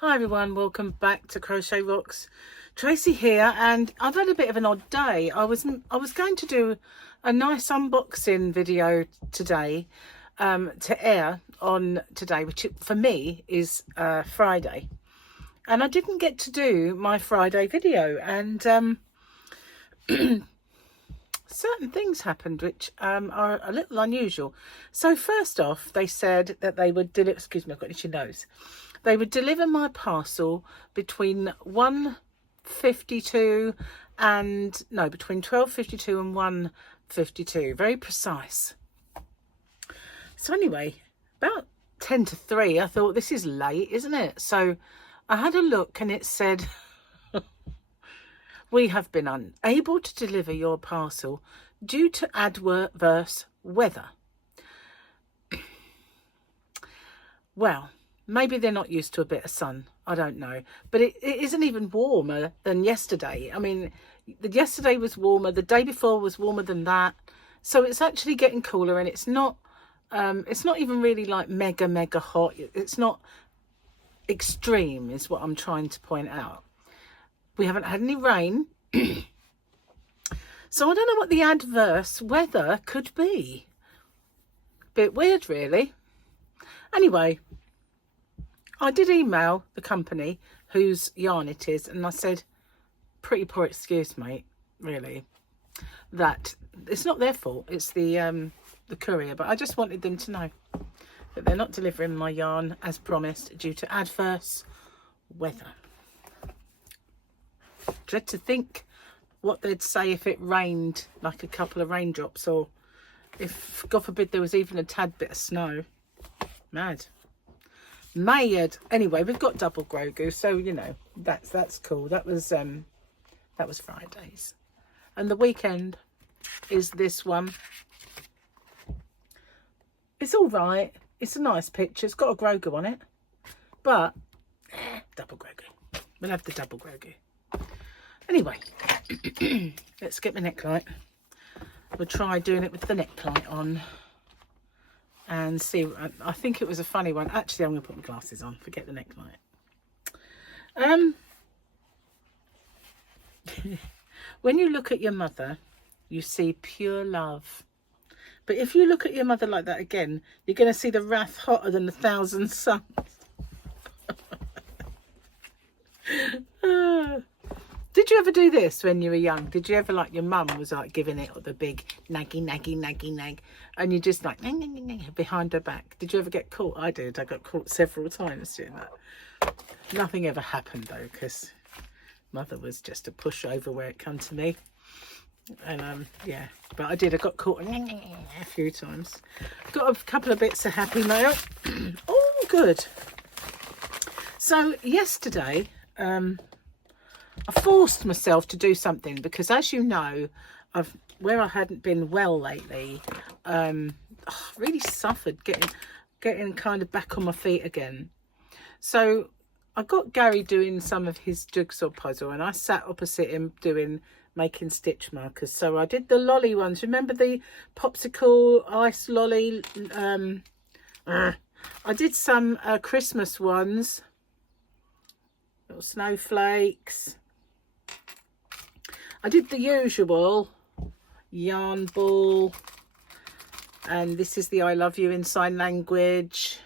Hi everyone, welcome back to Crochet Rocks. Tracy here, and I've had a bit of an odd day. I was going to do a nice unboxing video today to air on today, which for me is Friday, and I didn't get to do my Friday video, and certain things happened which are a little unusual. So first off, they said that they would deliver, excuse me, I've got itchy nose. They would deliver my parcel between 1:52 and, no, between 12:52 and 1:52. Very precise. So anyway, about 10 to 3, I thought, this is late, isn't it? So I had a look and it said, we have been unable to deliver your parcel due to adverse weather. Well, maybe they're not used to a bit of sun. I don't know. But it isn't even warmer than yesterday. I mean, yesterday was warmer. The day before was warmer than that. So it's actually getting cooler, and it's not even really like mega hot. It's not extreme is what I'm trying to point out. We haven't had any rain. So I don't know what the adverse weather could be. Bit weird, really. Anyway, I did email the company whose yarn it is, and I said, pretty poor excuse, mate, really, that it's not their fault, it's the courier, but I just wanted them to know that they're not delivering my yarn as promised due to adverse weather. Dread to think what they'd say if it rained, like a couple of raindrops, or if, God forbid, there was even a tad bit of snow. Mad. Anyway, we've got double Grogu, so you know that's cool. That was Fridays, and the weekend is this one. It's all right. It's a nice picture. It's got a Grogu on it, but double Grogu. We'll have the double Grogu. Anyway, let's get the necklight. We'll try doing it with the necklight on and see. I think it was a funny one. Actually, I'm going to put my glasses on. Forget the necklight. When you look at your mother, you see pure love. But if you look at your mother like that again, you're going to see the wrath hotter than 1,000 suns. Did you ever do this when you were young? Did you ever, like, your mum was like giving it the big nag, and you just like behind her back? Did you ever get caught? I did. I got caught several times doing that. Nothing ever happened though, because mother was just a pushover where it come to me. And yeah, but I got caught a few times. Got a couple of bits of happy mail. Oh, good. So yesterday, I forced myself to do something because, as you know, where I hadn't been well lately, really suffered getting kind of back on my feet again. So I got Gary doing some of his jigsaw puzzle, and I sat opposite him making stitch markers. So I did the lolly ones. Remember the popsicle ice lolly? I did some Christmas ones, little snowflakes. I did the usual yarn ball, and this is the I love you in sign language,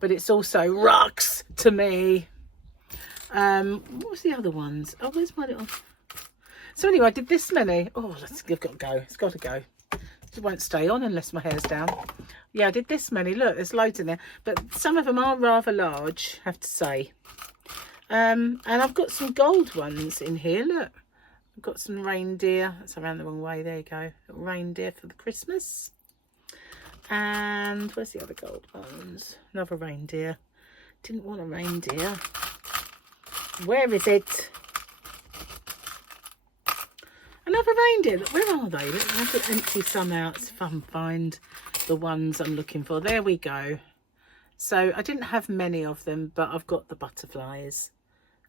but it's also rocks to me. What was the other ones? Oh, where's my little... So anyway, I did this many. Oh, I've got to go. It's got to go. It won't stay on unless my hair's down. Yeah, I did this many. Look, there's loads in there, but some of them are rather large, I have to say. And I've got some gold ones in here. Look, I've got some reindeer. That's around the wrong way. There you go. Little reindeer for the Christmas. And where's the other gold ones? Another reindeer. Didn't want a reindeer. Where is it? Another reindeer. Look, where are they? Let me have to empty some out. It's fun find the ones I'm looking for. There we go. So I didn't have many of them, but I've got the butterflies.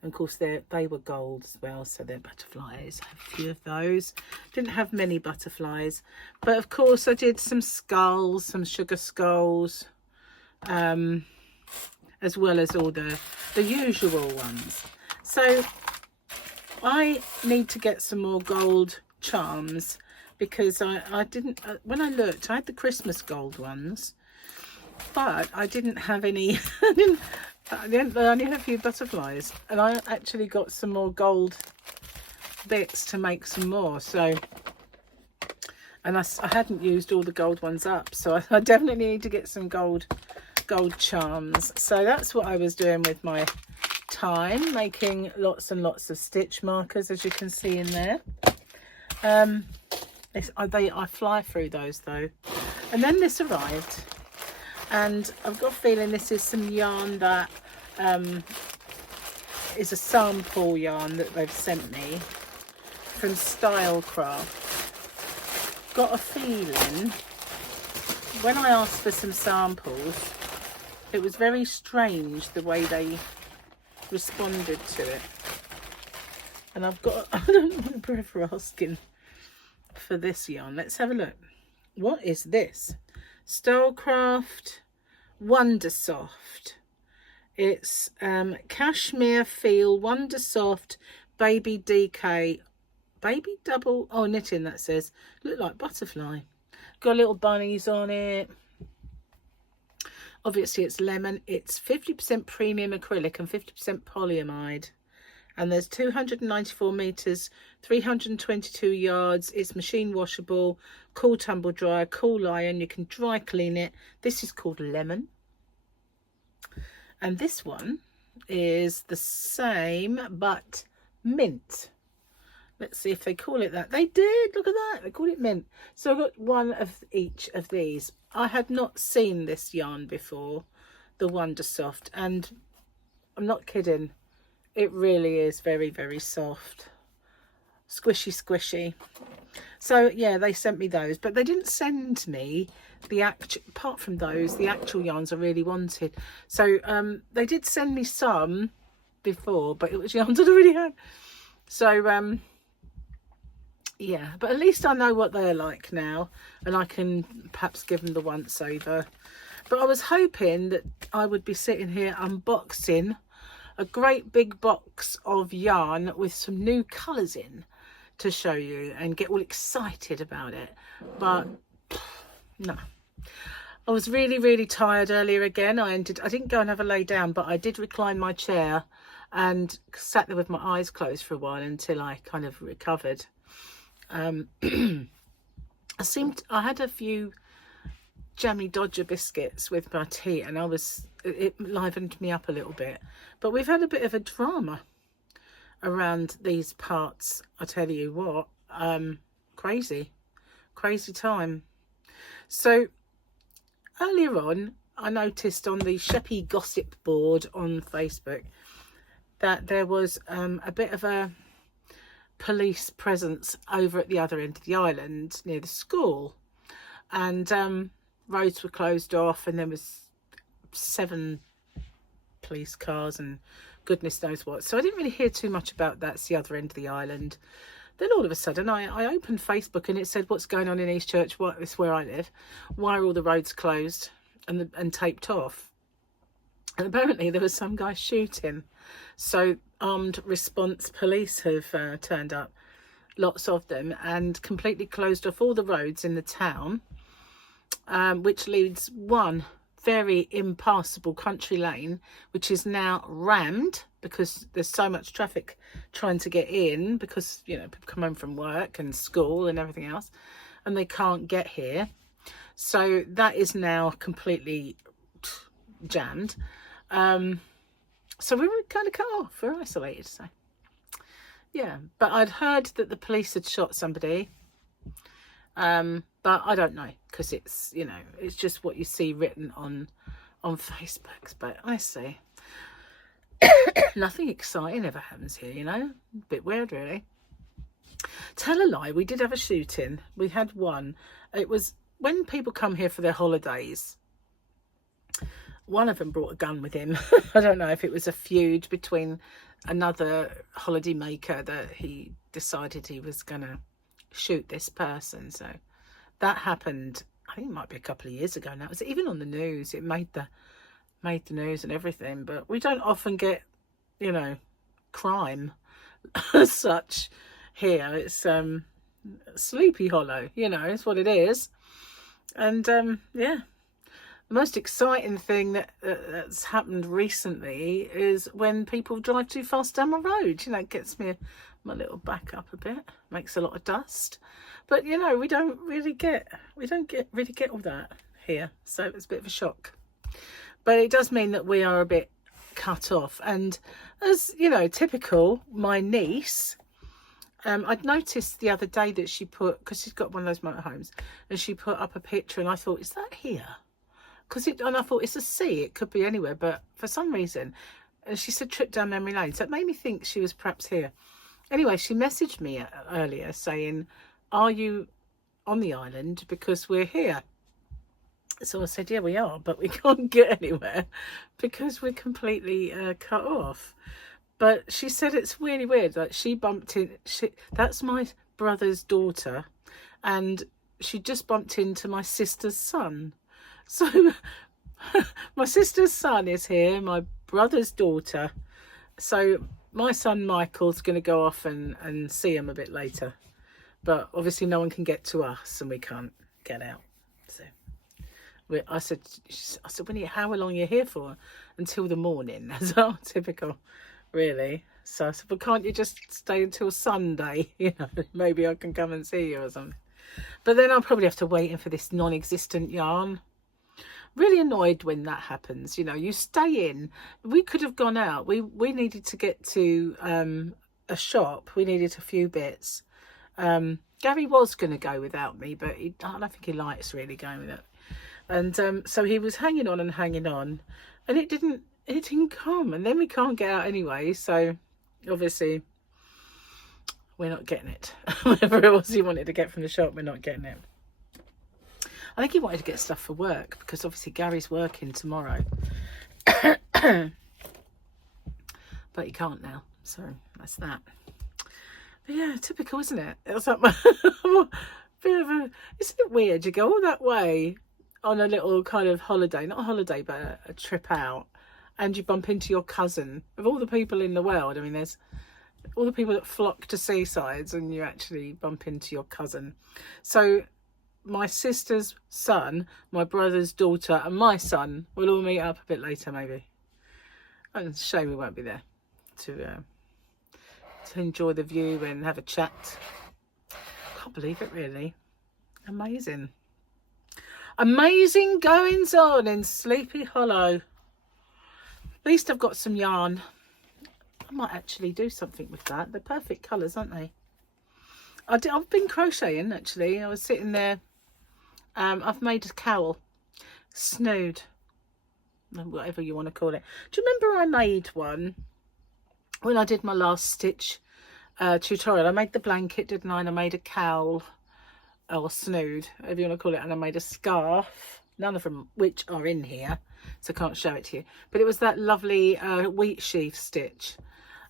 And of course they were gold as well, so they're butterflies. I have a few of those. Didn't have many butterflies, but of course I did some skulls, some sugar skulls, and as well as all the usual ones. So I need to get some more gold charms, because I didn't, when I looked, I had the Christmas gold ones, but I didn't have any. I only had a few butterflies, and I actually got some more gold bits to make some more. So, and I hadn't used all the gold ones up, so I definitely need to get some gold charms. So that's what I was doing with my time, making lots and lots of stitch markers, as you can see in there. I fly through those though. And then this arrived, and I've got a feeling this is some yarn that is a sample yarn that they've sent me from Stylecraft. Got a feeling when I asked for some samples, it was very strange the way they responded to it. And I've got, I don't remember ever asking for this yarn. Let's have a look. What is this? Stylecraft Wondersoft. It's cashmere feel Wondersoft baby DK baby double knitting, that says. Look like butterfly, got little bunnies on it. Obviously it's lemon. It's 50% premium acrylic and 50% polyamide, and there's 294 meters, 322 yards. It's machine washable, cool tumble dryer, cool iron. You can dry clean it. This is called lemon, and this one is the same but mint. Let's see if they call it that. They did. Look at that. They called it mint. So I've got one of each of these. I had not seen this yarn before, the Wondersoft, and I'm not kidding. It really is very, very soft. Squishy, squishy. So yeah, they sent me those, but they didn't send me the apart from those, the actual yarns I really wanted. So they did send me some before, but it was yarns I'd already had. So yeah, but at least I know what they're like now, and I can perhaps give them the once over. But I was hoping that I would be sitting here unboxing a great big box of yarn with some new colours in to show you and get all excited about it. But no, I was really, really tired earlier again. I didn't go and have a lay down, but I did recline my chair and sat there with my eyes closed for a while until I kind of recovered. I had a few jammy Dodger biscuits with my tea, and it livened me up a little bit. But we've had a bit of a drama around these parts, I tell you what. Crazy time. So earlier on, I noticed on the Sheppy gossip board on Facebook that there was a bit of a police presence over at the other end of the island near the school, and roads were closed off, and there was 7 police cars and goodness knows what. So I didn't really hear too much about that. It's the other end of the island. Then all of a sudden I opened Facebook and it said, what's going on in Eastchurch? It's where I live. Why are all the roads closed and taped off? And apparently there was some guy shooting. So armed response police have turned up, lots of them, and completely closed off all the roads in the town, which leads one very impassable country lane, which is now rammed because there's so much traffic trying to get in, because, you know, people come home from work and school and everything else, and they can't get here. So that is now completely jammed. So we were kind of cut off. We're isolated. So yeah, but I'd heard that the police had shot somebody. But I don't know, because it's, you know, it's just what you see written on Facebook. But I see nothing exciting ever happens here, you know. A bit weird, really. Tell a lie, we did have a shooting. We had one. It was when people come here for their holidays. One of them brought a gun with him. I don't know if it was a feud between another holiday maker that he decided he was gonna shoot this person. So that happened, I think it might be a couple of years ago now. It was even on the news. It made made the news and everything, but we don't often get, you know, crime as such here. It's Sleepy Hollow, you know, it's what it is. And yeah, the most exciting thing that's happened recently is when people drive too fast down my road. You know, it gets my little back up a bit, makes a lot of dust. But you know, we don't really get all that here, so it's a bit of a shock. But it does mean that we are a bit cut off. And as you know, typical, my niece, I'd noticed the other day that she put, because she's got one of those motorhomes, and she put up a picture, and I thought, is that here? And I thought, it's a sea, it could be anywhere, but for some reason, and she said trip down memory lane, so it made me think she was perhaps here. Anyway, she messaged me earlier saying, are you on the island? Because we're here. So I said, yeah, we are, but we can't get anywhere because we're completely cut off. But she said it's really weird. Like, she bumped in, that's my brother's daughter, and she just bumped into my sister's son. So my sister's son is here, my brother's daughter. So my son Michael's going to go off and see him a bit later. But obviously no one can get to us and we can't get out. So I said, Winnie, how long are you here for? Until the morning. That's our typical, really. So I said, well, can't you just stay until Sunday? You know, maybe I can come and see you or something. But then I'll probably have to wait for this non-existent yarn. Really annoyed when that happens. You know, you stay in. We could have gone out. We needed to get to a shop. We needed a few bits. Gary was going to go without me, but I don't think he likes really going without me. And so he was hanging on, and it didn't come, and then we can't get out anyway, so obviously we're not getting it. Whatever it was he wanted to get from the shop, we're not getting it. I think he wanted to get stuff for work, because obviously Gary's working tomorrow. But he can't now, so that's that. But yeah, typical, isn't it? It was like bit of a, isn't it weird? You go all that way on a little kind of holiday, not a holiday, but a trip out, and you bump into your cousin. Of all the people in the world, I mean, there's all the people that flock to seasides, and you actually bump into your cousin. So my sister's son, my brother's daughter, and my son will all meet up a bit later, maybe. And it's a shame we won't be there to enjoy the view and have a chat. Can't believe it, really. Amazing. Amazing goings on in Sleepy Hollow. At least I've got some yarn. I might actually do something with that. They're perfect colours, aren't they? I've been crocheting, actually. I was sitting there. I've made a cowl. Snood. Whatever you want to call it. Do you remember I made one when I did my last stitch tutorial? I made the blanket, didn't I? And I made a cowl, or snood, whatever you want to call it. And I made a scarf. None of them which are in here, so I can't show it to you. But it was that lovely wheat sheaf stitch.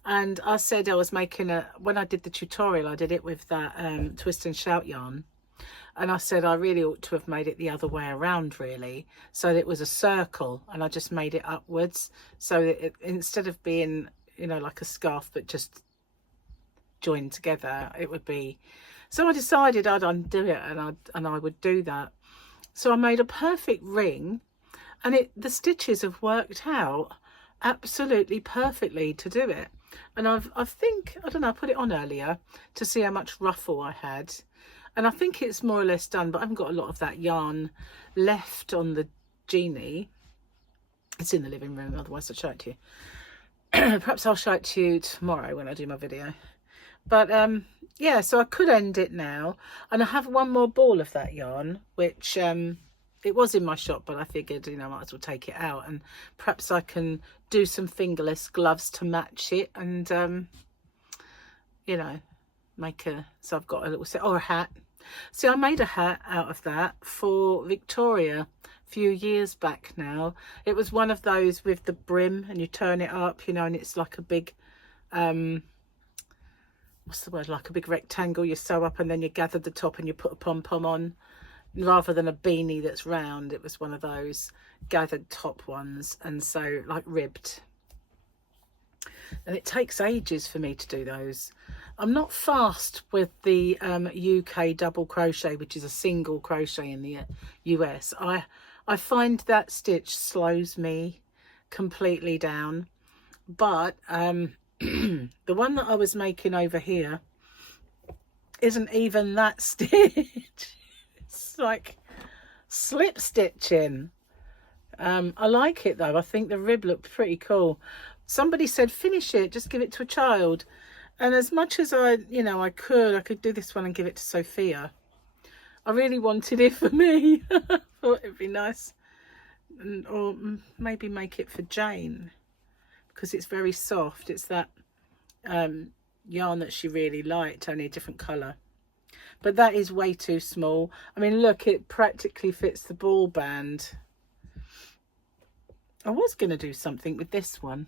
And I said I was making when I did the tutorial, I did it with that twist and shout yarn. And I said I really ought to have made it the other way around, really, so that it was a circle, and I just made it upwards, so that it, instead of being, you know, like a scarf but just joined together, it would be. So I decided I'd undo it, and I would do that. So I made a perfect ring, and the stitches have worked out absolutely perfectly to do it. And I don't know, I put it on earlier to see how much ruffle I had. And I think it's more or less done, but I haven't got a lot of that yarn left on the genie. It's in the living room, otherwise I'll show it to you. Perhaps I'll show it to you tomorrow when I do my video. But yeah, so I could end it now. And I have one more ball of that yarn, which it was in my shop, but I figured, you know, I might as well take it out. And perhaps I can do some fingerless gloves to match it. And, you know, so I've got a little set, or a hat. See, I made a hat out of that for Victoria a few years back now. It was one of those with the brim, and you turn it up, you know, and it's like a big what's the word, like a big rectangle you sew up, and then you gather the top and you put a pom-pom on. rather than a beanie that's round. It was one of those gathered top ones, and so like ribbed. And it takes ages for me to do those. I'm not fast with the UK double crochet, which is a single crochet in the US. I find that stitch slows me completely down. But the one that I was making over here isn't even that stitch. It's like slip stitching. I like it though. I think the rib looked pretty cool. Somebody said finish it, just give it to a child. And as much as I could do this one and give it to Sophia. I really wanted it for me. Thought it'd be nice. Or maybe make it for Jane, because it's very soft. It's that yarn that she really liked, only a different colour. But that is way too small. I mean, look, it practically fits the ball band. I was going to do something with this one.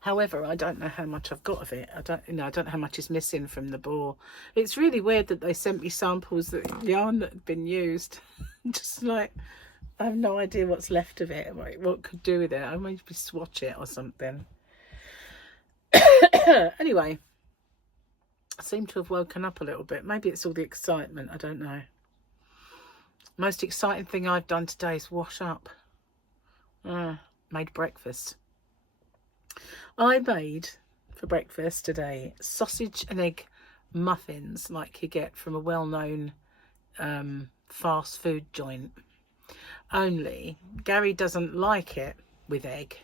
However, I don't know how much I've got of it. I don't know how much is missing from the ball. It's really weird that they sent me samples that yarn that had been used. Just like, I have no idea what's left of it. What could do with it? I might maybe swatch it or something. Anyway, I seem to have woken up a little bit. Maybe it's all the excitement. I don't know. Most exciting thing I've done today is wash up. Made breakfast. I made for breakfast today sausage and egg muffins, like you get from a well-known fast food joint. Only Gary doesn't like it with egg,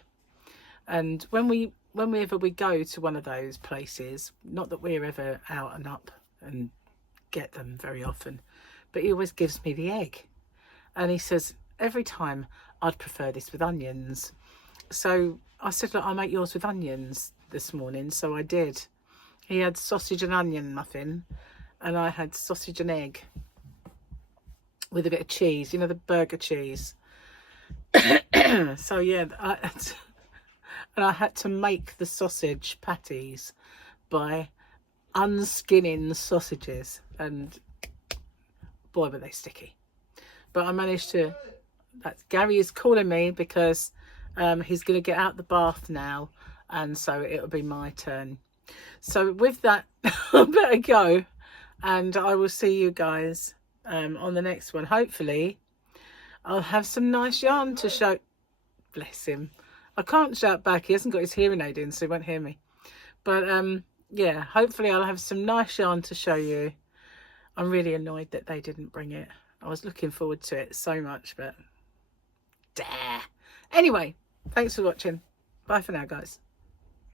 and whenever we go to one of those places, not that we're ever out and up and get them very often, but he always gives me the egg, and he says every time I'd prefer this with onions. So I said, look, I'll make yours with onions this morning. So I did. He had sausage and onion muffin, and I had sausage and egg with a bit of cheese, you know, the burger cheese. So yeah, and I had to make the sausage patties by unskinning the sausages, and boy, were they sticky. But I managed to. Gary is calling me because he's going to get out the bath now, and so it'll be my turn. So with that, I better go, and I will see you guys on the next one. Hopefully I'll have some nice yarn to show. Bless him, I can't shout back, he hasn't got his hearing aid in, so he won't hear me. But yeah, hopefully I'll have some nice yarn to show you. I'm really annoyed that they didn't bring it. I was looking forward to it so much, but anyway, thanks for watching. Bye for now, guys.